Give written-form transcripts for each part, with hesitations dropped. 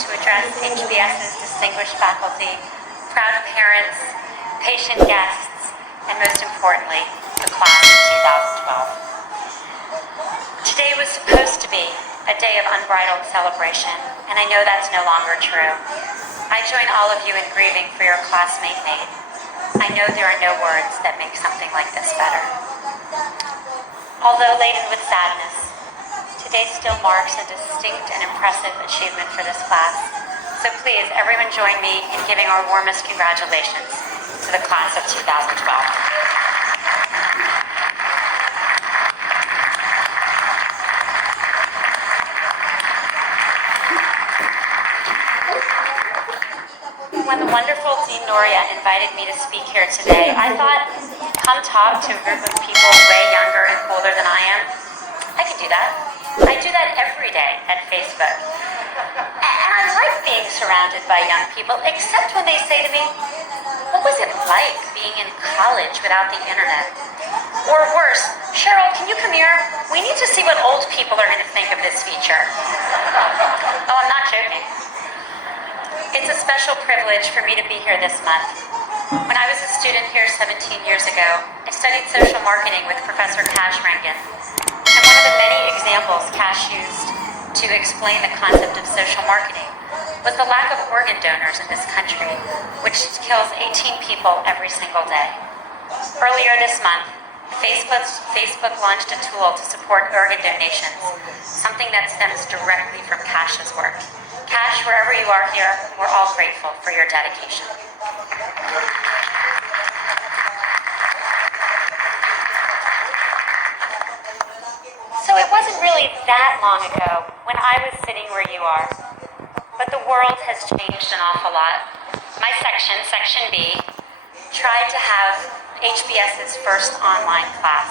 to address HBS's distinguished faculty, proud parents, patient guests, and most importantly, the class of 2012. Today was supposed to be a day of unbridled celebration, and I know that's no longer true. I join all of you in grieving for your classmate Nate. I know there are no words that make something like this better. Although laden with sadness, today still marks a distinct and impressive achievement for this class. So please, everyone join me in giving our warmest congratulations to the class of 2012. When the wonderful Dean Noria invited me to speak here today, I thought, come talk to a group of people way younger and colder than I am. I can do that. I do that every day at Facebook. And I like being surrounded by young people, except when they say to me, what was it like being in college without the internet? Or worse, Sheryl, can you come here? We need to see what old people are going to think of this feature. Oh, I'm not joking. It's a special privilege for me to be here this month. When I was a student here 17 years ago, I studied social marketing with Professor Kash Rangan. And one of the many examples Kash used to explain the concept of social marketing was the lack of organ donors in this country, which kills 18 people every single day. Earlier this month, Facebook launched a tool to support organ donations, something that stems directly from Kash's work. Kash, wherever you are here, we're all grateful for your dedication. So it wasn't really that long ago when I was sitting where you are, but the world has changed an awful lot. My section, Section B, tried to have HBS's first online class.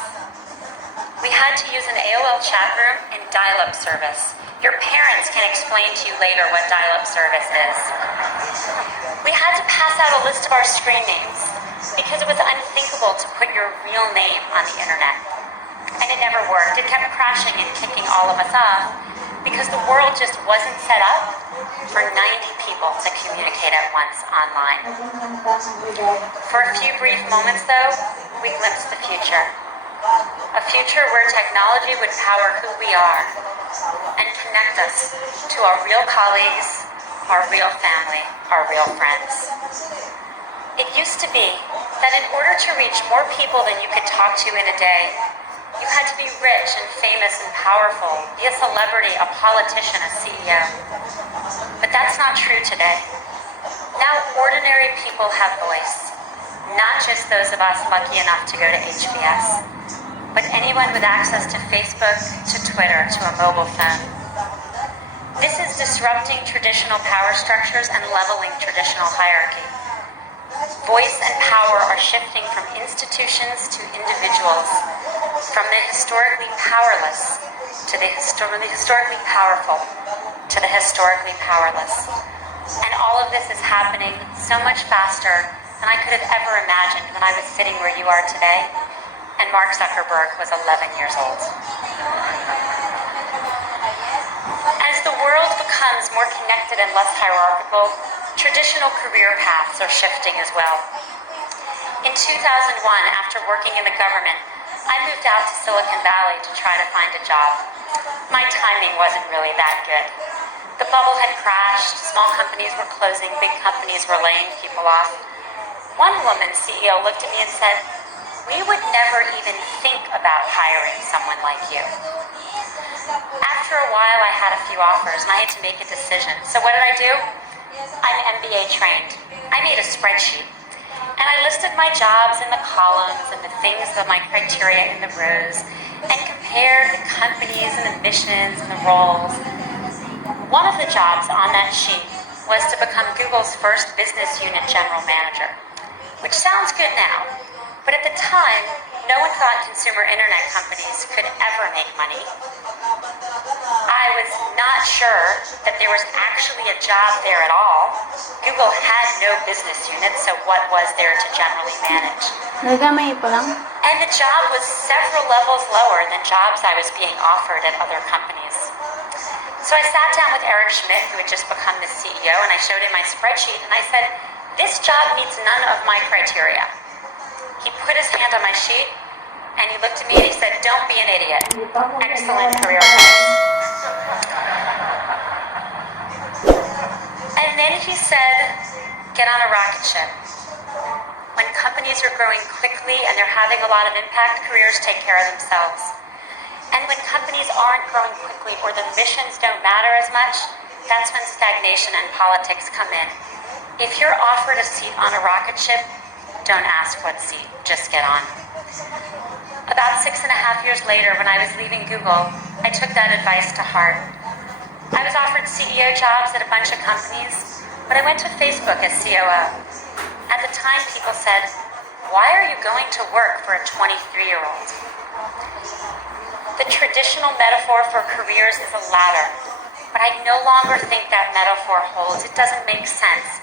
We had to use an AOL chat room and dial-up service. Your parents can explain to you later what dial-up service is. We had to pass out a list of our screen names because it was unthinkable to put your real name on the internet. And it never worked. It kept crashing and kicking all of us off because the world just wasn't set up for 90 people to communicate at once online. For a few brief moments, though, we glimpsed the future. A future where technology would power who we are and connect us to our real colleagues, our real family, our real friends. It used to be that in order to reach more people than you could talk to in a day, you had to be rich and famous and powerful, be a celebrity, a politician, a CEO. But that's not true today. Now ordinary people have voice, not just those of us lucky enough to go to HBS, but anyone with access to Facebook, to Twitter, to a mobile phone. This is disrupting traditional power structures and leveling traditional hierarchy. Voice and power are shifting from institutions to individuals, from the historically powerless to the historically powerful to the historically powerless. And all of this is happening so much faster than I could have ever imagined when I was sitting where you are today and Mark Zuckerberg was 11 years old. As the world becomes more connected and less hierarchical, traditional career paths are shifting as well. In 2001, after working in the government, I moved out to Silicon Valley to try to find a job. My timing wasn't really that good. The bubble had crashed, small companies were closing, big companies were laying people off. One woman CEO looked at me and said, "We would never even think about hiring someone like you." After a while, I had a few offers and I had to make a decision. So what did I do? I'm MBA trained. I made a spreadsheet and I listed my jobs in the columns and the things of my criteria in the rows and compared the companies and the missions and the roles. One of the jobs on that sheet was to become Google's first business unit general manager, which sounds good now, but at the time, no one thought consumer internet companies could ever make money. I was not sure that there was actually a job there at all. Google had no business unit, so what was there to generally manage? And the job was several levels lower than jobs I was being offered at other companies. So I sat down with Eric Schmidt, who had just become the CEO, and I showed him my spreadsheet, and I said, this job meets none of my criteria. He put his hand on my sheet, and he looked at me and he said, don't be an idiot. Excellent career path. And then he said, get on a rocket ship. When companies are growing quickly and they're having a lot of impact, careers take care of themselves. And when companies aren't growing quickly or the missions don't matter as much, that's when stagnation and politics come in. If you're offered a seat on a rocket ship, don't ask what seat, just get on. About 6.5 years later, when I was leaving Google, I took that advice to heart. I was offered CEO jobs at a bunch of companies, but I went to Facebook as COO. At the time, people said, why are you going to work for a 23-year-old? The traditional metaphor for careers is a ladder, but I no longer think that metaphor holds. It doesn't make sense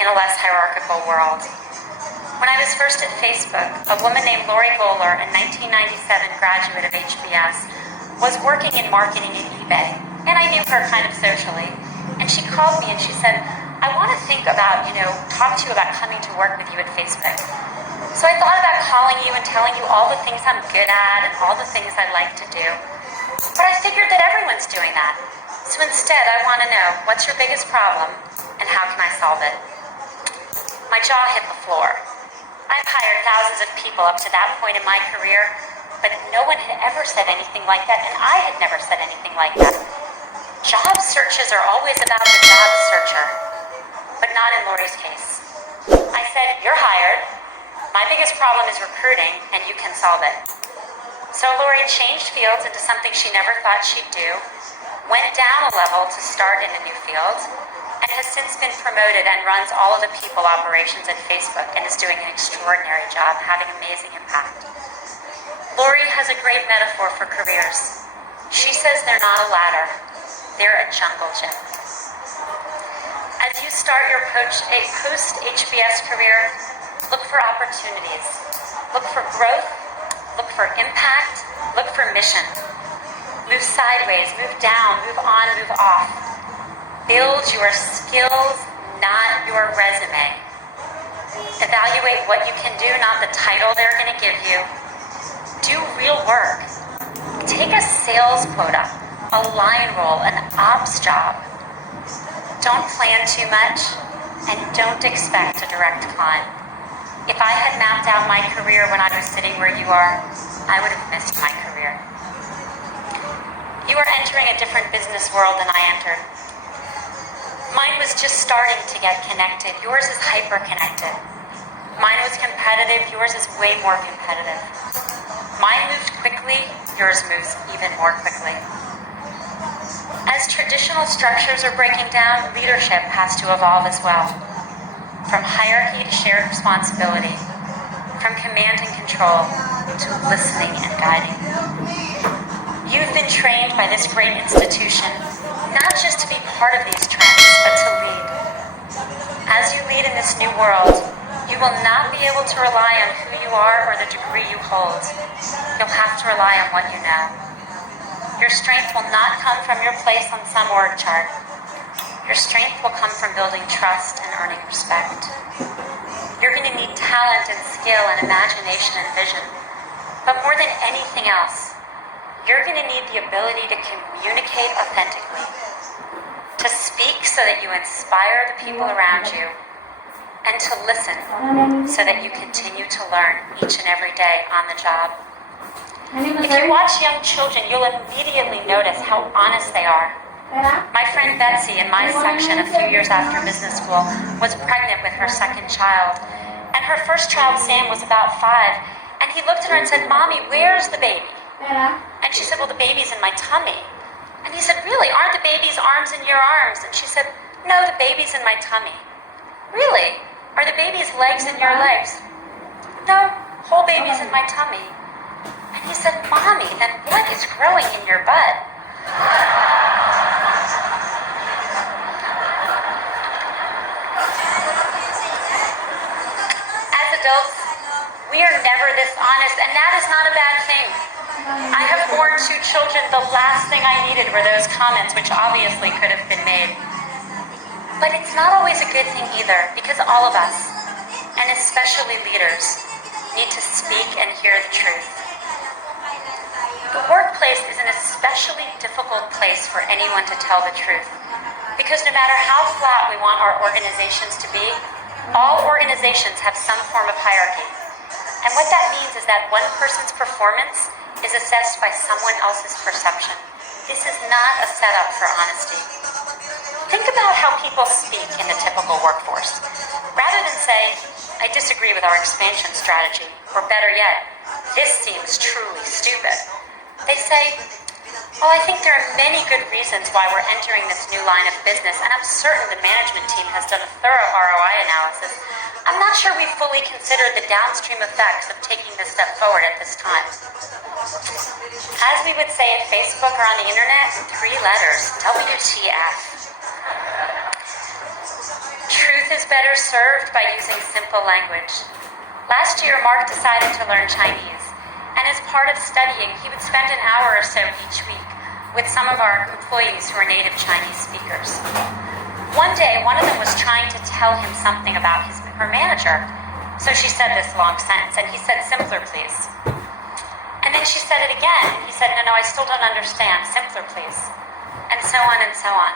in a less hierarchical world. When I was first at Facebook, a woman named Lori Golar, a 1997 graduate of HBS, was working in marketing at eBay, and I knew her kind of socially. And she called me and she said, I want to think about, talk to you about coming to work with you at Facebook. So I thought about calling you and telling you all the things I'm good at and all the things I like to do. But I figured that everyone's doing that. So instead, I want to know, what's your biggest problem and how can I solve it? My jaw hit the floor. I've hired thousands of people up to that point in my career, but no one had ever said anything like that, and I had never said anything like that. Job searches are always about the job searcher, but not in Lori's case. I said, you're hired. My biggest problem is recruiting, and you can solve it. So Lori changed fields into something she never thought she'd do, went down a level to start in a new field, and has since been promoted and runs all of the people operations at Facebook and is doing an extraordinary job, having amazing impact. Lori has a great metaphor for careers. She says they're not a ladder, they're a jungle gym. As you start your post-HBS career, look for opportunities, look for growth, look for impact, look for mission. Move sideways, move down, move on, move off. Build your skills, not your resume. Evaluate what you can do, not the title they're going to give you. Do real work. Take a sales quota, a line role, an ops job. Don't plan too much, and don't expect a direct climb. If I had mapped out my career when I was sitting where you are, I would have missed my career. You are entering a different business world than I entered. Mine was just starting to get connected. Yours is hyper-connected. Mine was competitive. Yours is way more competitive. Mine moved quickly. Yours moves even more quickly. As traditional structures are breaking down, leadership has to evolve as well. From hierarchy to shared responsibility, from command and control to listening and guiding. You've been trained by this great institution, not just to be part of these trends, but to lead. As you lead in this new world, you will not be able to rely on who you are or the degree you hold. You'll have to rely on what you know. Your strength will not come from your place on some org chart. Your strength will come from building trust and earning respect. You're going to need talent and skill and imagination and vision. But more than anything else, you're going to need the ability to communicate authentically, to speak so that you inspire the people around you, and to listen so that you continue to learn each and every day on the job. If you watch young children, you'll immediately notice how honest they are. My friend Betsy in my section a few years after business school was pregnant with her second child. And her first child, Sam, was about 5. And he looked at her and said, Mommy, where's the baby? And she said, well, the baby's in my tummy. And he said, really? Aren't the baby's arms in your arms? And she said, no, the baby's in my tummy. Really? Are the baby's legs in your legs? No, whole baby's in my tummy. And he said, Mommy, then what is growing in your butt? As adults, we are never this honest, and that is not a bad thing. I have borne 2 children. The last thing I needed were those comments, which obviously could have been made. But it's not always a good thing either, because all of us, and especially leaders, need to speak and hear the truth. The workplace is an especially difficult place for anyone to tell the truth, because no matter how flat we want our organizations to be, all organizations have some form of hierarchy. And what that means is that one person's performance is assessed by someone else's perception. This is not a setup for honesty. Think about how people speak in the typical workforce. Rather than say, I disagree with our expansion strategy, or better yet, this seems truly stupid, they say, well, I think there are many good reasons why we're entering this new line of business, and I'm certain the management team has done a thorough ROI analysis. I'm not sure we fully considered the downstream effects of taking this step forward at this time. As we would say at Facebook or on the internet, 3 letters, WTF. Truth is better served by using simple language. Last year, Mark decided to learn Chinese, and as part of studying, he would spend an hour or so each week with some of our employees who are native Chinese speakers. One day, one of them was trying to tell him something about her manager, so she said this long sentence, and he said, simpler, please. And then she said it again, and he said, no, I still don't understand, simpler, please. And so on and so on.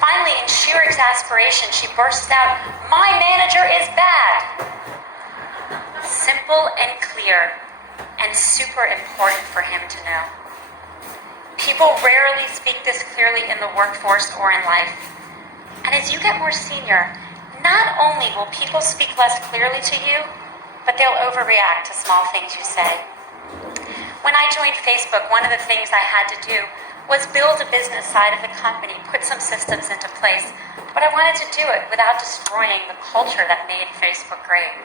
Finally, in sheer exasperation, she bursts out, my manager is bad! Simple and clear, and super important for him to know. People rarely speak this clearly in the workforce or in life. And as you get more senior, not only will people speak less clearly to you, but they'll overreact to small things you say. When I joined Facebook, one of the things I had to do was build a business side of the company, put some systems into place, but I wanted to do it without destroying the culture that made Facebook great.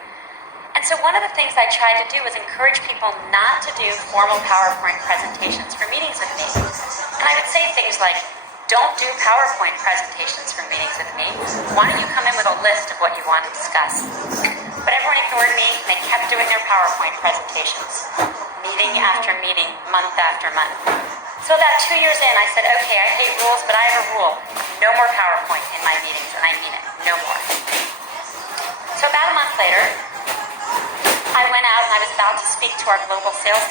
And so one of the things I tried to do was encourage people not to do formal PowerPoint presentations for meetings with me. And I would say things like, don't do PowerPoint presentations for meetings with me. Why don't you come in with a list of what you want to discuss? But everyone ignored me, and they kept doing their PowerPoint presentations, meeting after meeting, month after month. So about 2 years in, I said, okay, I hate rules, but I have a rule. No more PowerPoint in my meetings, and I mean it. No more. So about a month later, I went out and I was about to speak to our global sales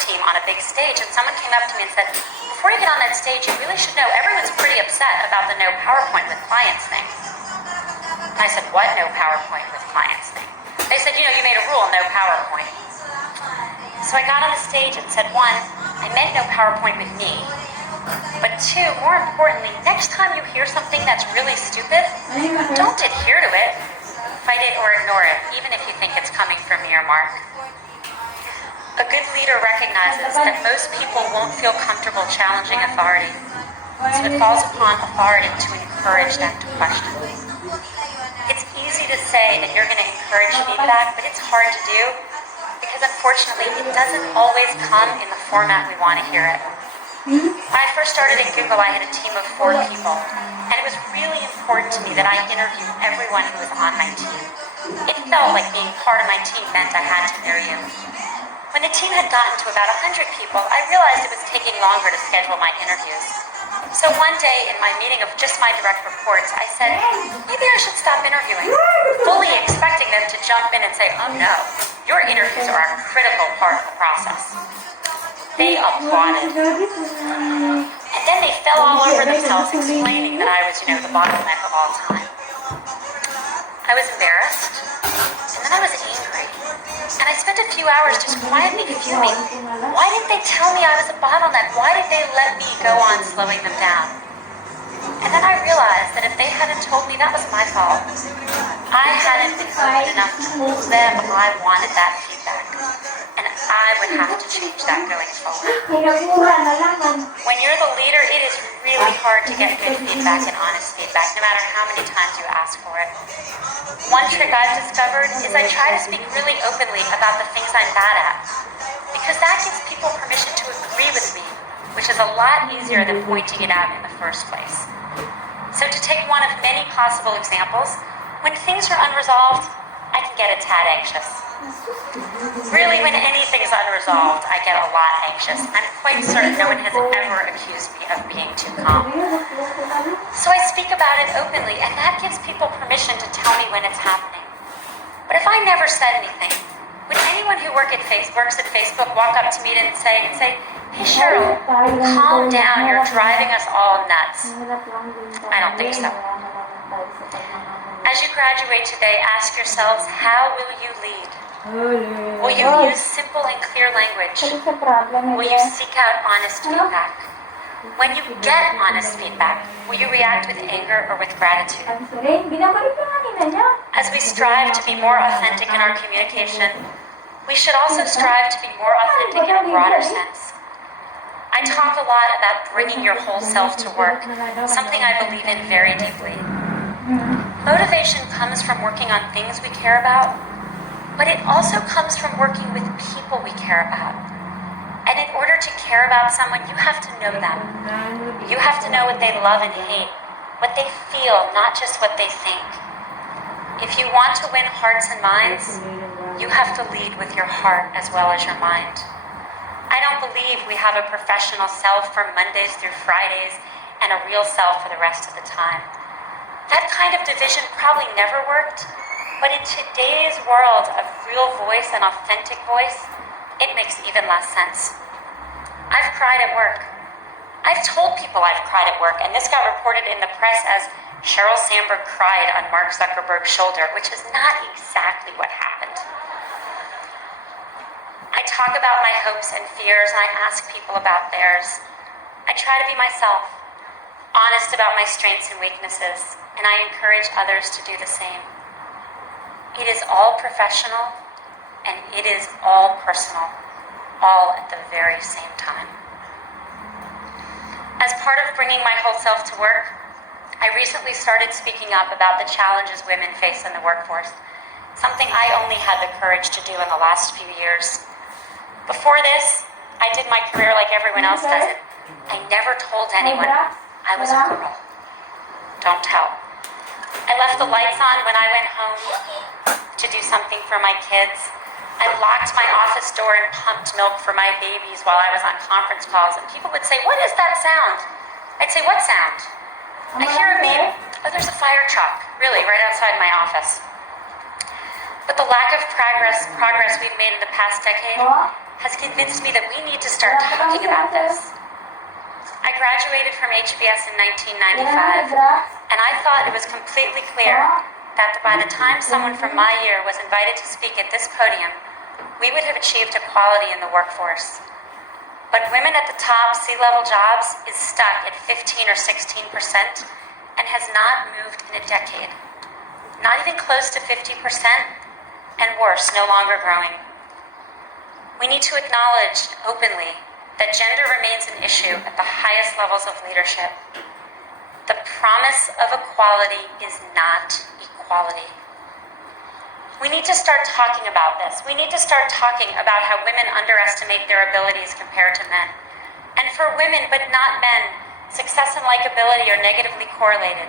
team on a big stage, and someone came up to me and said, before you get on that stage, you really should know everyone's pretty upset about the no PowerPoint with clients thing. And I said, what no PowerPoint with clients thing? They said, you made a rule, no PowerPoint. So I got on the stage and said, 1, I meant no PowerPoint with me. But 2, more importantly, next time you hear something that's really stupid, don't adhere to it. Fight it or ignore it, even if you think it's coming from me or Mark. A good leader recognizes that most people won't feel comfortable challenging authority, so it falls upon authority to encourage them to question. It's easy to say that you're going to encourage feedback, but it's hard to do because unfortunately it doesn't always come in the format we want to hear it. When I first started at Google, I had a team of 4 people, and it was really important to me that I interview everyone who was on my team. It felt like being part of my team meant I had to know you. When the team had gotten to about 100 people, I realized it was taking longer to schedule my interviews. So one day in my meeting of just my direct reports, I said, maybe I should stop interviewing, fully expecting them to jump in and say, oh no, your interviews are a critical part of the process. They applauded. And then they fell all over themselves explaining that I was, the bottleneck of all time. I was embarrassed, and then I was angry. And I spent a few hours just quietly fuming. Why didn't they tell me I was a bottleneck? Why did they let me go on slowing them down? And then I realized that if they hadn't told me, that was my fault. I hadn't been good enough to tell them I wanted that feedback. And I would have to change that going forward. When you're the leader, it is really hard to get good feedback and honest feedback, no matter how many times you ask for it. One trick I've discovered is I try to speak really openly about the things I'm bad at, because that gives people permission to agree with me, which is a lot easier than pointing it out in the first place. So to take one of many possible examples, when things are unresolved, I I can get a tad anxious. Really, when anything's unresolved, I get a lot anxious. I'm quite certain no one has ever accused me of being too calm. So I speak about it openly, and that gives people permission to tell me when it's happening. But if I never said anything, would anyone who works at Facebook walk up to me and say, hey Sheryl, calm down, you're driving us all nuts? I don't think so. As you graduate today, ask yourselves, how will you lead? Will you use simple and clear language? Will you seek out honest feedback? When you get honest feedback, will you react with anger or with gratitude? As we strive to be more authentic in our communication, we should also strive to be more authentic in a broader sense. I talk a lot about bringing your whole self to work, something I believe in very deeply. Motivation comes from working on things we care about, but it also comes from working with people we care about. And in order to care about someone, you have to know them. You have to know what they love and hate, what they feel, not just what they think. If you want to win hearts and minds, you have to lead with your heart as well as your mind. I don't believe we have a professional self from Mondays through Fridays and a real self for the rest of the time. That kind of division probably never worked, but in today's world of real voice and authentic voice, it makes even less sense. I've cried at work. I've told people I've cried at work, and this got reported in the press as Sheryl Sandberg cried on Mark Zuckerberg's shoulder, which is not exactly what happened. I talk about my hopes and fears, and I ask people about theirs. I try to be myself, honest about my strengths and weaknesses, and I encourage others to do the same. It is all professional, and it is all personal, all at the very same time. As part of bringing my whole self to work, I recently started speaking up about the challenges women face in the workforce, something I only had the courage to do in the last few years. Before this, I did my career like everyone else does it. I never told anyone I was a girl. Don't tell. I left the lights on when I went home to do something for my kids. I locked my office door and pumped milk for my babies while I was on conference calls, and people would say, "What is that sound?" I'd say, "What sound?" I hear a beep. Oh, there's a fire truck, really, right outside my office. But the lack of progress we've made in the past decade has convinced me that we need to start talking about this. I graduated from HBS in 1995, and I thought it was completely clear that by the time someone from my year was invited to speak at this podium, we would have achieved equality in the workforce. But women at the top C-level jobs is stuck at 15 or 16% and has not moved in a decade. Not even close to 50%, and worse, no longer growing. We need to acknowledge openly that gender remains an issue at the highest levels of leadership. The promise of equality is not equality. We need to start talking about this. We need to start talking about how women underestimate their abilities compared to men. And for women, but not men, success and likability are negatively correlated.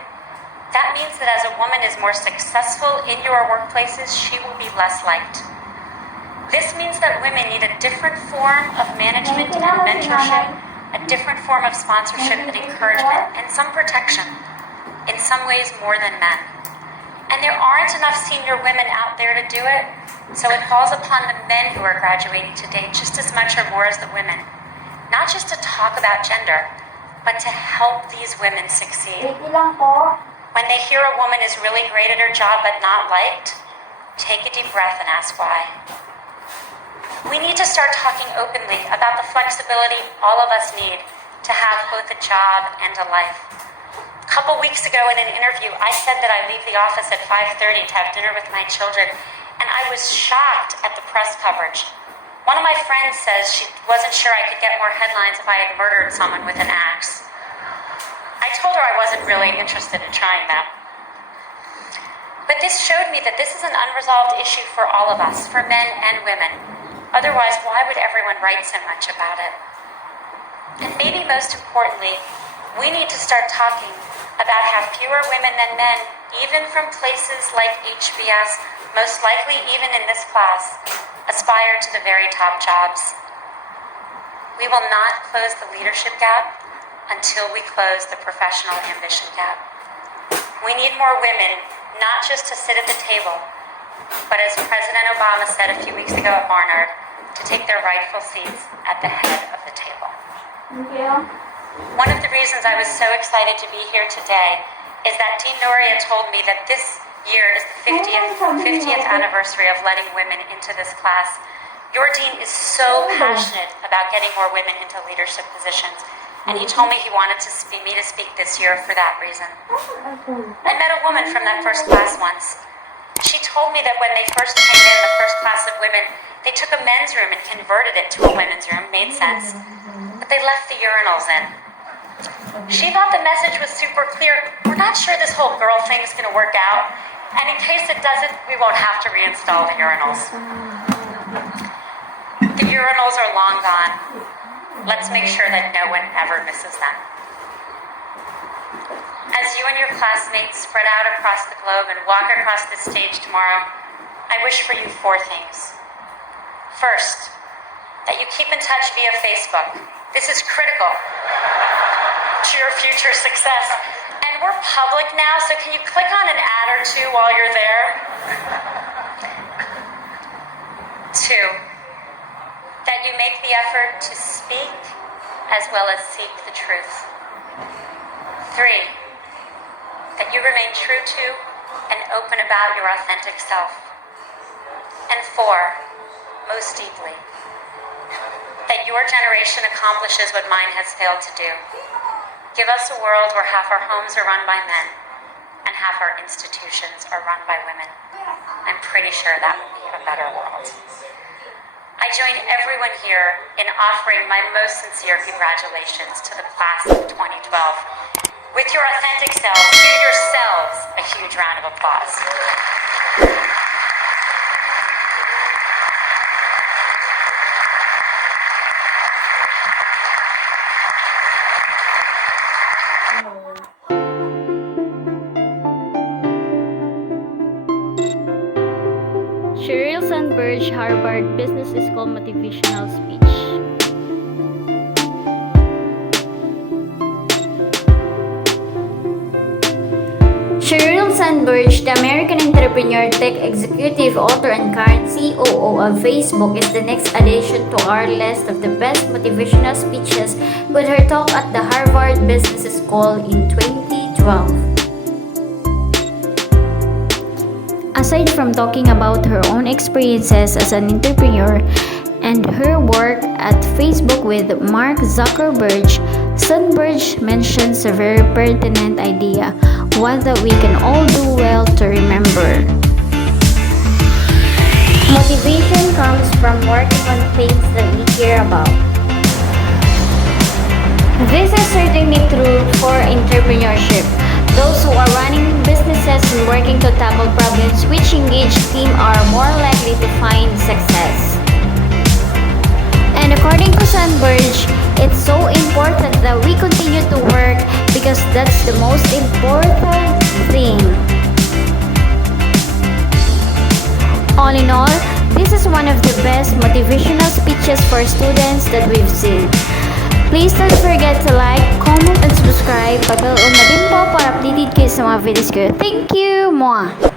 That means that as a woman is more successful in your workplaces, she will be less liked. This means that women need a different form of management and mentorship, a different form of sponsorship and encouragement, and some protection, in some ways more than men. And there aren't enough senior women out there to do it, so it falls upon the men who are graduating today just as much or more as the women. Not just to talk about gender, but to help these women succeed. When they hear a woman is really great at her job but not liked, take a deep breath and ask why. We need to start talking openly about the flexibility all of us need to have both a job and a life. A couple weeks ago in an interview, I said that I leave the office at 5:30 to have dinner with my children, and I was shocked at the press coverage. One of my friends says she wasn't sure I could get more headlines if I had murdered someone with an axe. I told her I wasn't really interested in trying that. But this showed me that this is an unresolved issue for all of us, for men and women. Otherwise, why would everyone write so much about it? And maybe most importantly, we need to start talking about how fewer women than men even from places like HBS, most likely even in this class, aspire to the very top jobs. We will not close the leadership gap until we close the professional ambition gap. We need more women, not just to sit at the table, but as President Obama said a few weeks ago at Barnard, to take their rightful seats at the head of the table. Thank you. One of the reasons I was so excited to be here today is that Dean Noria told me that this year is the 50th anniversary of letting women into this class. Your dean is so passionate about getting more women into leadership positions, and he told me he wanted me to speak this year for that reason. I met a woman from that first class once. She told me that when they first came in, the first class of women, they took a men's room and converted it to a women's room. Made sense. But they left the urinals in. She thought the message was super clear. We're not sure this whole girl thing is going to work out. And in case it doesn't, we won't have to reinstall the urinals. The urinals are long gone. Let's make sure that no one ever misses them. As you and your classmates spread out across the globe and walk across this stage tomorrow, I wish for you 4 things. First, that you keep in touch via Facebook. This is critical to your future success. And we're public now, so can you click on an ad or 2 while you're there? 2, that you make the effort to speak as well as seek the truth. 3, that you remain true to and open about your authentic self. And 4, most deeply, that your generation accomplishes what mine has failed to do. Give us a world where half our homes are run by men and half our institutions are run by women. I'm pretty sure that would be a better world. I join everyone here in offering my most sincere congratulations to the class of 2012. With your authentic selves, give yourselves a huge round of applause. Sheryl Sandberg, Harvard Business School Motivational Speech. Sheryl Sandberg, the American entrepreneur, tech executive, author, and current COO of Facebook, is the next addition to our list of the best motivational speeches with her talk at the Harvard Business School in 2012. Aside from talking about her own experiences as an entrepreneur and her work at Facebook with Mark Zuckerberg, Sandberg mentions a very pertinent idea, one that we can all do well to remember. Motivation comes from working on things that we care about. This is certainly true for entrepreneurship. Those who are running businesses and working to tackle problems which engage team are more likely to find success. And according to Sandberg, it's so important that we continue to work because that's the most important thing. All in all, this is one of the best motivational speeches for students that we've seen. Please don't forget to like, comment, and subscribe. Pag-bell on na din po para updated kayo sa mga videos ko. Thank you! Mwah!